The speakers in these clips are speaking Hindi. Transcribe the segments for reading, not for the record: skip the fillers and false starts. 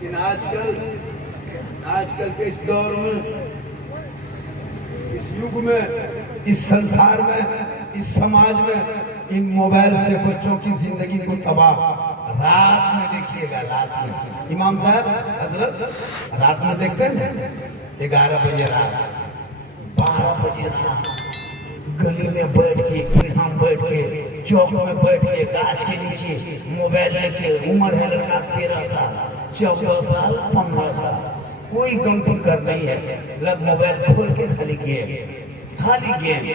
लेकिन आजकल के इस दौर में, इस युग में, इस संसार में, इस समाज में इन मोबाइल से बच्चों की जिंदगी को तबाह। रात में देखिएगा, रात में इमाम साहब हजरत रात में देखते हैं 11 बजे रात, 12 बजे रात गली में बैठ के, यहाँ बैठ के, चौक में बैठ के, गाछ के नीचे मोबाइल लेके, उम्र है लड़का 13 साल, 14 साल, 15 साल, कोई गम फिक्र नहीं है। लग मोबाइल खोल के खाली गेम,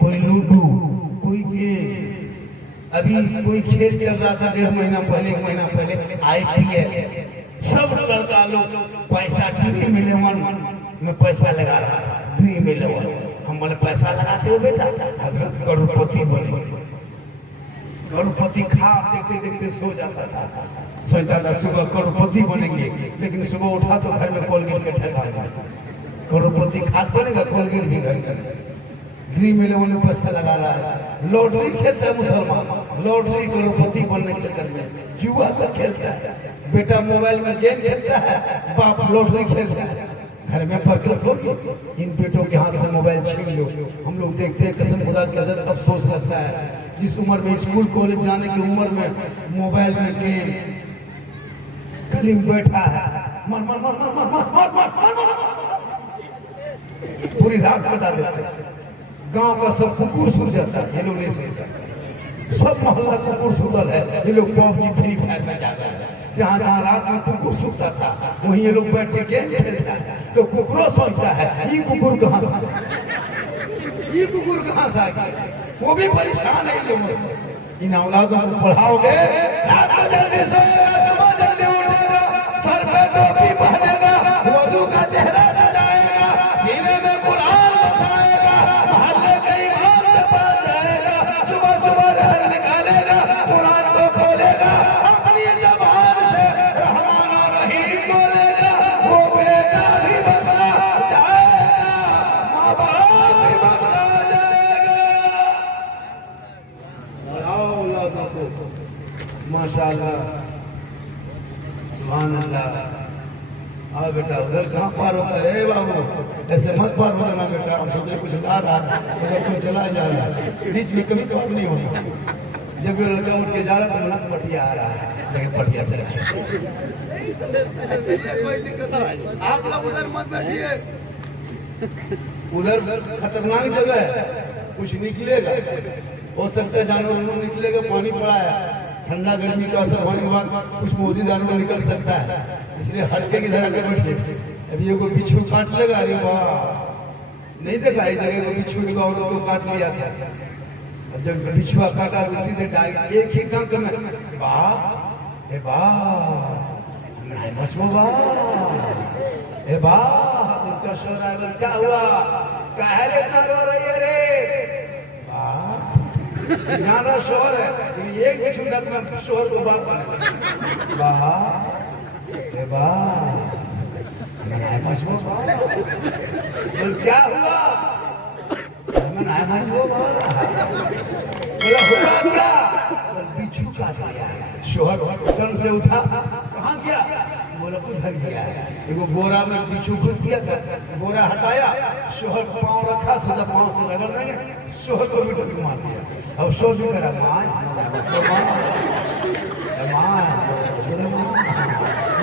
कोई लूडो, कोई गेम। अभी कोई खेल चल रहा था 1.5 महीना पहले, 1 महीना पहले IPL, सब लड़का लोग पैसा ड्रीम 11 में पैसा लगा रहा था। ड्रीम 11 हम बोले पैसा लगाते हो बेटा, हजरत करोड़पति बने। करोड़पति खा देखते देखते सो जाता था, सोचता था सुबह करोड़पति बनेंगे, लेकिन सुबह उठा तो घर में कोलगेट के ठेका। करोड़पति खाद बनेगा, कोलगेट भी घर में। ड्रीम 11 में पैसा लगा रहा है। लॉटरी खेलता है मुसलमान, लॉटरी करोड़पति बनने चक्कर में जुआ तक खेलता है। बेटा मोबाइल में गेम खेलता है, बाप लॉटरी खेलता है। घर में बरकत होगी। इन बेटों के हाथ से मोबाइल छीन लो। हम लोग देखते हैं, कसम खुदा की हजरत अफसोस लगता है, जिस उम्र में स्कूल कॉलेज जाने की उम्र में मोबाइल में गेम, गली में बैठा है, मर मर मर मर मर मर मर मर मर पूरी रात कटा देते हैं। गांव का सब कुकुर सो जाता है, ये लोग नहीं सो जाते। सब मोहल्ला कुकुर सुतल है, ये लोग PUBG फ्री फायर में जाता है। जहाँ जहाँ रात में कुकुर सुतता था, वहीं ये लोग बैठ के गेम खेलता है। तो कुकुरो सोचता है ये कुकुर कहाँ से, ये कुकुर कहाँ से आ गया। वो भी परेशान है इन लोगों से। इन औलादों को पढ़ाओगे, रात को जल्दी सोएगा, सुबह जल्दी उठेगा, सर पे टोपी पहनेगा, वजू का चेहरा सजाएगा, सीने में कुरान बसाएगा, मोहल्ले के इमाम के पास जाएगा, सुबह सुबह रहल निकालेगा, कुरान को खोलेगा, अपनी जबान से रहमान और रहीम बोलेगा। वो बेटा भी बख्शा जाएगा, माँ बाप भी बख्शा जाएगा। बढ़ाओ औलादों को, माशाअल्लाह, सुभान अल्लाह। हाँ बेटा, उधर कहाँ पार होता है बाबू, ऐसे मत पार हो जाना बेटा। हम सोचे कुछ ला रहा है, उधर तुम चला जा रहा है, बीच में कभी कभार नहीं होगा। जब ये लड़का उठ के जा रहा तो बोला पटिया आ रहा है, लेकिन पटिया चला। आप लोग उधर मत बैठिए, उधर खतरनाक जगह है, कुछ निकलेगा, हो सकता है जानवर निकलेगा, पानी पड़ा है, ठंडा गर्मी का असर होने के बाद कुछ मोदी जानवर निकल सकता है, इसलिए हटके की धरा के बैठिए। अभी ये कोई बिच्छू काट लेगा, अरे वाह, नहीं देखा इस जगह को बिच्छू को काट लिया था। जब बिच्छुआ काटा तो सीधे एक ही डंक में वाह, ए वाह, नहीं मचमो वाह, ए वाह, उसका शोर आया, क्या हुआ, काहे इतना रो रही है रे, वाह, ज्यादा शोर है, एक बिच्छू डंक में शोर को बात वाह, ए वाह, नहीं मचमो वाह, क्या हुआ, बिच्छू काट लिया। शोहर कन से उठा, कहाँ गया, बोला उधर गया। एगो बोरा में बिच्छू घुस गया था, बोरा हटाया, शोहर पाँव रखा, सोचा पाँव से रगड़ देंगे, शोहर को भी टोपी मार दिया। अब शोहर भी करा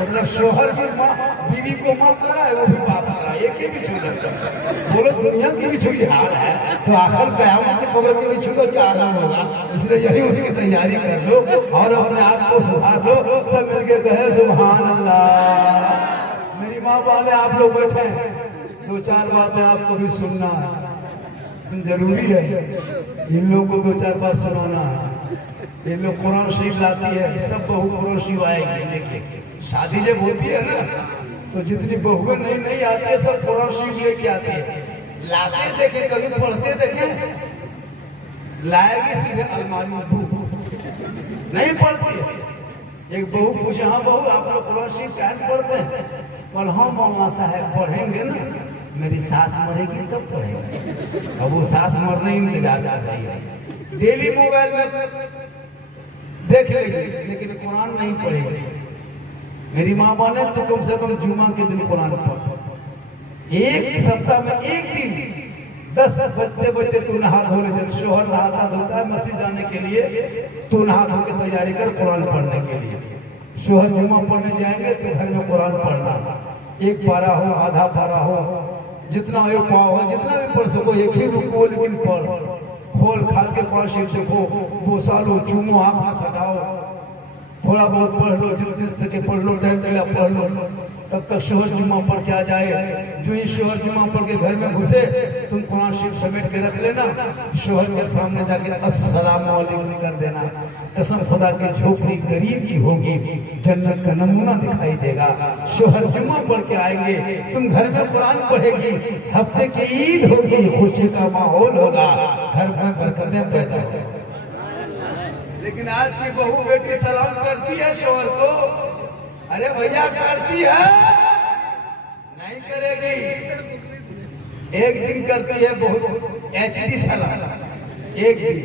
मतलब शोहर भी बीवी को माँ करा है, वो भी बाप करा, एक ही बिच्छू लगता है। बोलो दुनिया की बिच्छू की हाल है, तो आखिर कयामत के खबर के बिच्छू का क्या हाल होगा। इसलिए यही उसकी तैयारी कर लो और अपने आप को सुधार लो। सब मिलके कहे सुभान अल्लाह। मेरी माँ वाले आप लोग बैठे, 2-4 बातें आपको भी सुनना जरूरी है। इन लोग को 2-4 बात सुनाना है। ये लोग कुरान शरीफ लाती है, सब बहू कुरान शरीफ आएगी लेके। शादी जब होती है ना, तो जितनी बहुएं नहीं आती है, सब कुरान शरीफ लेके आती है। लाते देखे, कभी पढ़ते देखे, लाएगी सीधे अलमारी में बुक, नहीं पढ़ती है। एक बहू पूछे, हाँ बहू आप लोग कुरान शरीफ क्या पढ़ते हैं? बोल हाँ मौलाना साहब पढ़ेंगे ना, मेरी सास मरेगी तब पढ़ेंगे। अब वो सास मरने इंतजार कर रही है, डेली मोबाइल में देख लेगी, लेकिन कुरान नहीं पढ़ेगी। मेरी माँ माने तो कम से कम जुमा के दिन कुरान पढ़। एक सप्ताह में एक दिन 10 बजते बजते तू नहा धो ले। जब शोहर नहाता धोता है मस्जिद जाने के लिए, तू नहा धो के तैयारी कर कुरान पढ़ने के लिए। शोहर जुमा पढ़ने जाएंगे तो घर में कुरान पढ़ना, एक पारा हो, आधा पारा हो, जितना एक पाव हो, जितना भी पढ़ सको, एक ही रुको लेकिन पढ़। खोल खाल के कुरान शरीफ देखो, वो सालो चूमो, आँख सटाओ, थोड़ा बहुत पढ़ लो, जितने सके पढ़ लो, टाइम मिला पढ़ लो। तब तक शोहर जुम्मा पढ़ के आ जाए। जो ही शोहर जुम्मा पढ़ के घर में घुसे, तुम कुरान शरीफ समेट के रख लेना, शोहर के सामने जाके अस्सलाम वालेकुम कर देना। कसम खुदा की झोपड़ी गरीब की होगी, जन्नत का नमूना दिखाई देगा। शोहर जुम्मा पढ़ के आएंगे, तुम घर में कुरान पढ़ेगी, हफ्ते की ईद होगी, खुशी का माहौल होगा, घर में बरकतें पैदा होगी। लेकिन आज की बहू बेटी सलाम करती है शोहर को, अरे भैया करती है, नहीं करेगी। एक दिन करती है बहुत HD सलाम, एक दिन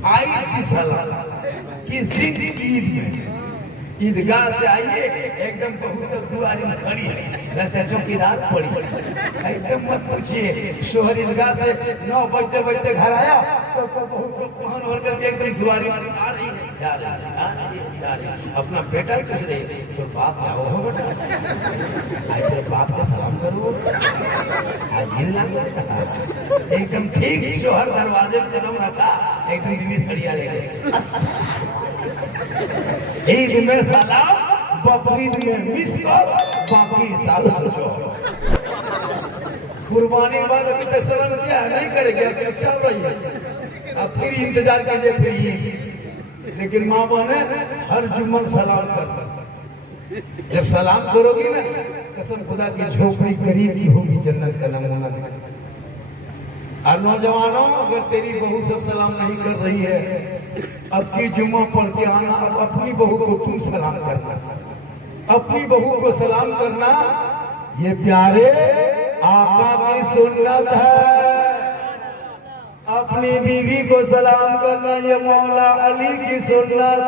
5G सलाम। किस दिन? ईद में। ईदगाह से आइए, एकदम बहू सब दुआरी में खड़ी है, चौकीदार पड़ी, एकदम मत पूछिए। शोहर ईदगाह से 9 बजते बजते घर आया तो बहू को पहन भर करके एकदम दुआरी में आ रही है, जा रही। अपना बेटा पूछ रही है, तो बाप आओ हो बेटा, आइए बाप को सलाम करो, एकदम ठीक। शोहर दरवाजे में कदम रखा, एकदम बीवी सड़िया ले गई। ईद में सलाम, बकरीद में मिस कॉल, बाकी साल सोचो। कुर्बानी के बाद अभी तक सलाम किया नहीं करेगी, अब क्या रही है, अब फिर इंतजार कीजिए फिर ईद। लेकिन माँ बहने हर जुम्मन सलाम कर, जब सलाम करोगी ना, कसम खुदा की झोपड़ी गरीब की होगी, जन्नत का नमूना दिखाई। और नौजवानों, अगर तेरी बहू सब सलाम नहीं कर रही है, अब की जुम्मा पढ़ के आना, अब अपनी बहू को तुम सलाम करना, अपनी बहू को सलाम करना, ये प्यारे आका की सुन्नत है। अपनी बीवी को सलाम करना ये मौला अली की सुन्नत।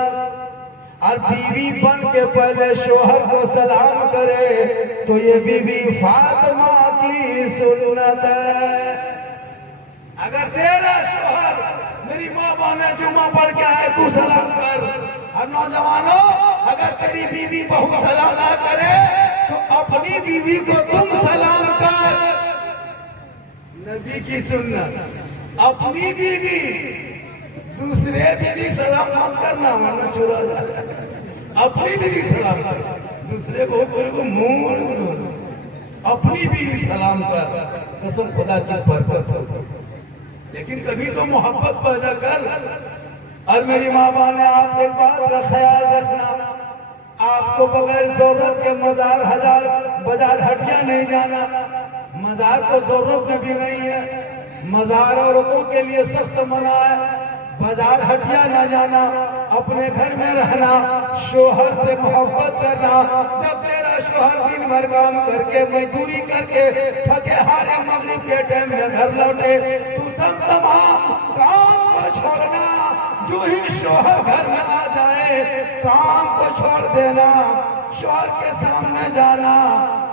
और बीवी बन के पहले शोहर को सलाम करे तो ये बीवी फातिमा की सुन्नत है। अगर तेरा शोहर, मेरी माँ बहने जुम्मा पढ़ के आए, तू सलाम कर। और नौजवानों, अगर तेरी बीवी बहू सलाम ना करे तो अपनी बीवी को तुम सलाम कर। नबी की सुन्नत, अपनी बीवी दूसरे बीवी सलाम मत करना, वरना चुरा जाएगा। अपनी बीवी सलाम कर, दूसरे को मुंह, अपनी बीवी सलाम कर, कसम खुदा की बरकत हो। लेकिन कभी तो मोहब्बत पैदा कर। और मेरी माँ ने आप एक बात का ख्याल रखना, आपको बगैर जरूरत के मजार हजार बाजार हटिया नहीं जाना। मजार को जरूरत में भी नहीं है, मजार औरतों के लिए सख्त मना है। बाजार हटिया ना जाना, अपने घर में रहना, शोहर से मोहब्बत करना। जब तेरा शोहर दिन भर काम करके मजदूरी करके थके हारे मगरिब के टाइम में घर लौटे, तू तमाम काम को छोड़ना। जो ही शोहर घर में आ जाए, काम को छोड़ देना, शोहर के सामने जाना,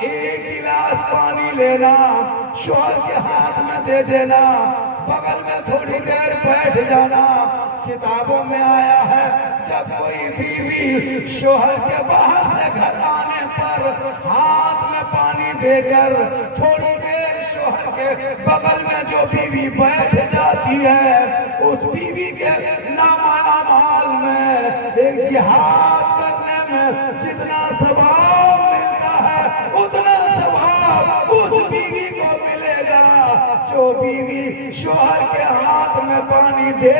एक गिलास पानी लेना, शोहर के हाथ में दे देना, बगल में थोड़ी देर बैठ जाना। किताबों में आया है, जब कोई बीवी शोहर के बाहर से घर आने पर हाथ में पानी देकर थोड़ी देर शोहर के बगल में जो बीवी बैठ जाती है, उस बीवी के नामाल में एक जिहाद करने में जितना सवाब मिलता है, उतना सवाब उस बीवी को मिलेगा जो बीवी शोहर के हाथ में पानी दे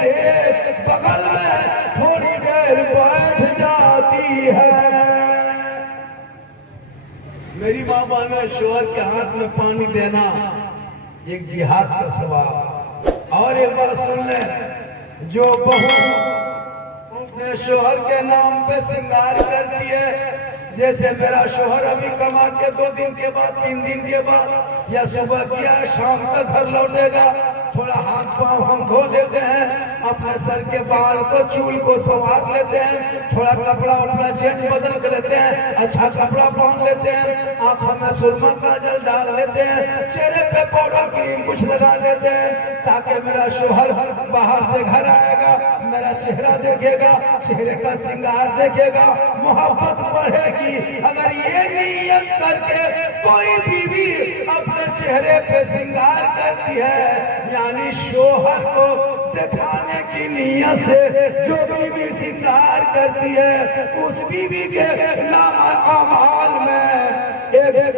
बगल में थोड़ी देर बैठ जाती है। मेरी माँ ने शोहर के हाथ में पानी देना एक जिहाद का सवाब। और एक बात सुन ले, जो बहू अपने शोहर के नाम पे श्रृंगार करती है, जैसे मेरा शोहर अभी कमा के 2 दिन के बाद 3 दिन के बाद या सुबह किया शाम तक घर लौटेगा, थोड़ा हाथ पांव हम धो लेते हैं, अपने सर के बाल को चूल को संवार लेते हैं, थोड़ा कपड़ा अपना चेंज बदल कर लेते हैं, अच्छा कपड़ा पहन लेते हैं, आंखों में सुरमा काजल डाल लेते हैं, चेहरे पे पाउडर क्रीम कुछ लगा लेते हैं, ताकि मेरा शोहर बाहर से घर आएगा, मेरा चेहरा देखेगा, चेहरे का श्रृंगार देखेगा, मोहब्बत बढ़ेगी। अगर ये नियत करके कोई बीवी अपने चेहरे पे श्रृंगार करती है, यानी शोहर को दिखाने की नियत से जो बीवी श्रृंगार करती है, उस बीवी के नाम अमाल में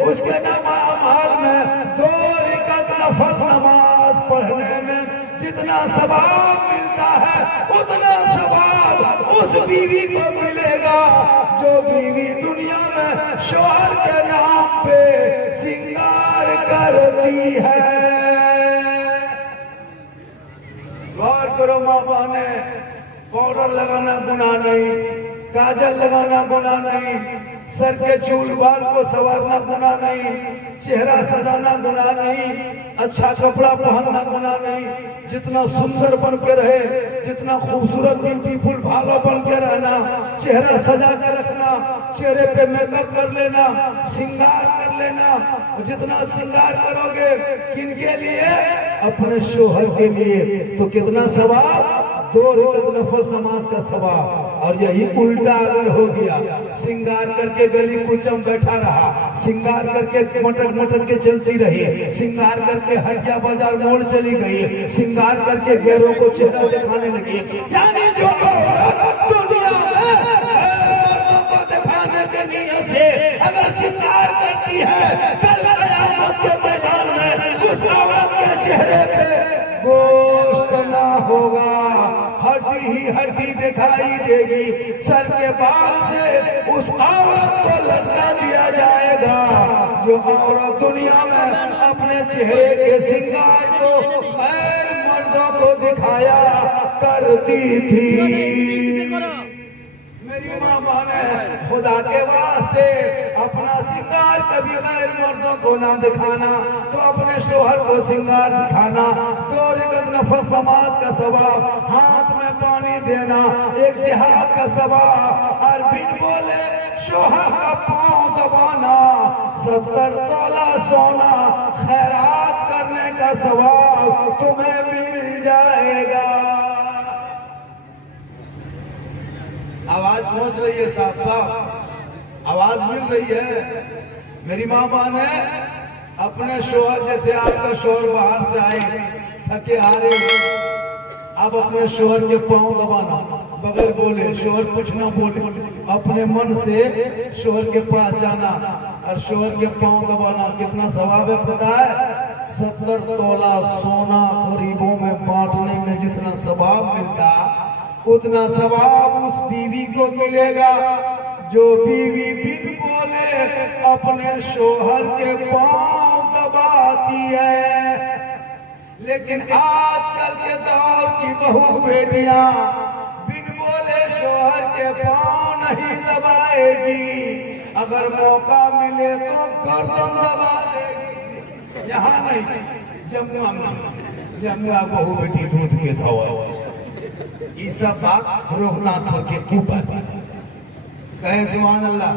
उसके नाम अमाल में 2 रकात नफल नमाज पढ़ने में जितना सवाब मिलता है, उतना सवाब उस बीवी को मिलेगा जो बीवी दुनिया में शोहर के नाम पे श्रृंगार करती है। गौर करो माँ बहने, पाउडर लगाना गुनाह नहीं, काजल लगाना गुनाह नहीं, सर के चूल बाल को संवारना गुनाह नहीं, चेहरा सजाना गुनाह नहीं, अच्छा कपड़ा पहनना गुनाह नहीं, जितना सुंदर बन के रहे, जितना खूबसूरत ब्यूटीफुल भालो बन के रहना, चेहरा सजा के रखना, चेहरे पे मेकअप कर लेना, श्रृंगार कर लेना, जितना श्रृंगार करोगे किनके लिए? अपने शोहर के लिए, तो कितना सवाब? 2 रकात नफल नमाज का सवाब। और यही उल्टा अगर हो गया, श्रृंगार करके गली कुचम बैठा रहा, श्रृंगार करके मटक के चलती रही, श्रृंगार करके हटिया बाजार मोड़ चली गई, श्रृंगार करके गैरों को चेहरा दिखाने लगी, यानी जो दुनिया में मर्दों को दिखाने के नियत से अगर श्रृंगार करती है, कल क़यामत के मैदान में उस औरत के चेहरे पे गोश्त ना होगा, हड्डी ही हड्डी दिखाई देगी, सर के बाल से उस औरत को लटका दिया जाएगा जो औरत दुनिया में अपने चेहरे के श्रृंगार को गैर मर्दों को दिखाया करती थी। मेरी माँ बहने, खुदा के वास्ते अपना श्रृंगार कभी गैर मर्दों को ना दिखाना, तो अपने शोहर को श्रृंगार दिखाना। 2 रकात नफल नमाज का सवाब, हाथ में पानी देना एक जिहाद का सवाब, और बिन बोले शोहर का पांव दबाना, 70 तोला सोना खैरात करने का सवाब तुम्हें मिल जाएगा। आवाज पहुंच रही है? साफ साफ आवाज मिल रही है। मेरी माँ बहन है, अपने शोहर, जैसे आपका शोहर बाहर से आए थके हारे, आप अपने शोहर के पांव दबाना बगैर बोले, शोहर कुछ ना बोले, अपने मन से शोहर के पास जाना और शोहर के पांव दबाना। कितना सवाब है पता है? 70 तोला सोना गरीबों में बांटने में जितना सवाब मिलता, उतना सवाब उस बीवी को मिलेगा जो बीवी बिन बोले अपने शोहर के पांव दबाती है। लेकिन आजकल के दौर की बहू बेटियां बिन बोले शोहर के पांव नहीं दबाएगी, अगर मौका मिले तो गर्दन दबा देगी। यहाँ नहीं, जमुआ बहू बेटी दूध के धोए, ये सब बात रोकना के ऊपर। कहे सुभान अल्लाह।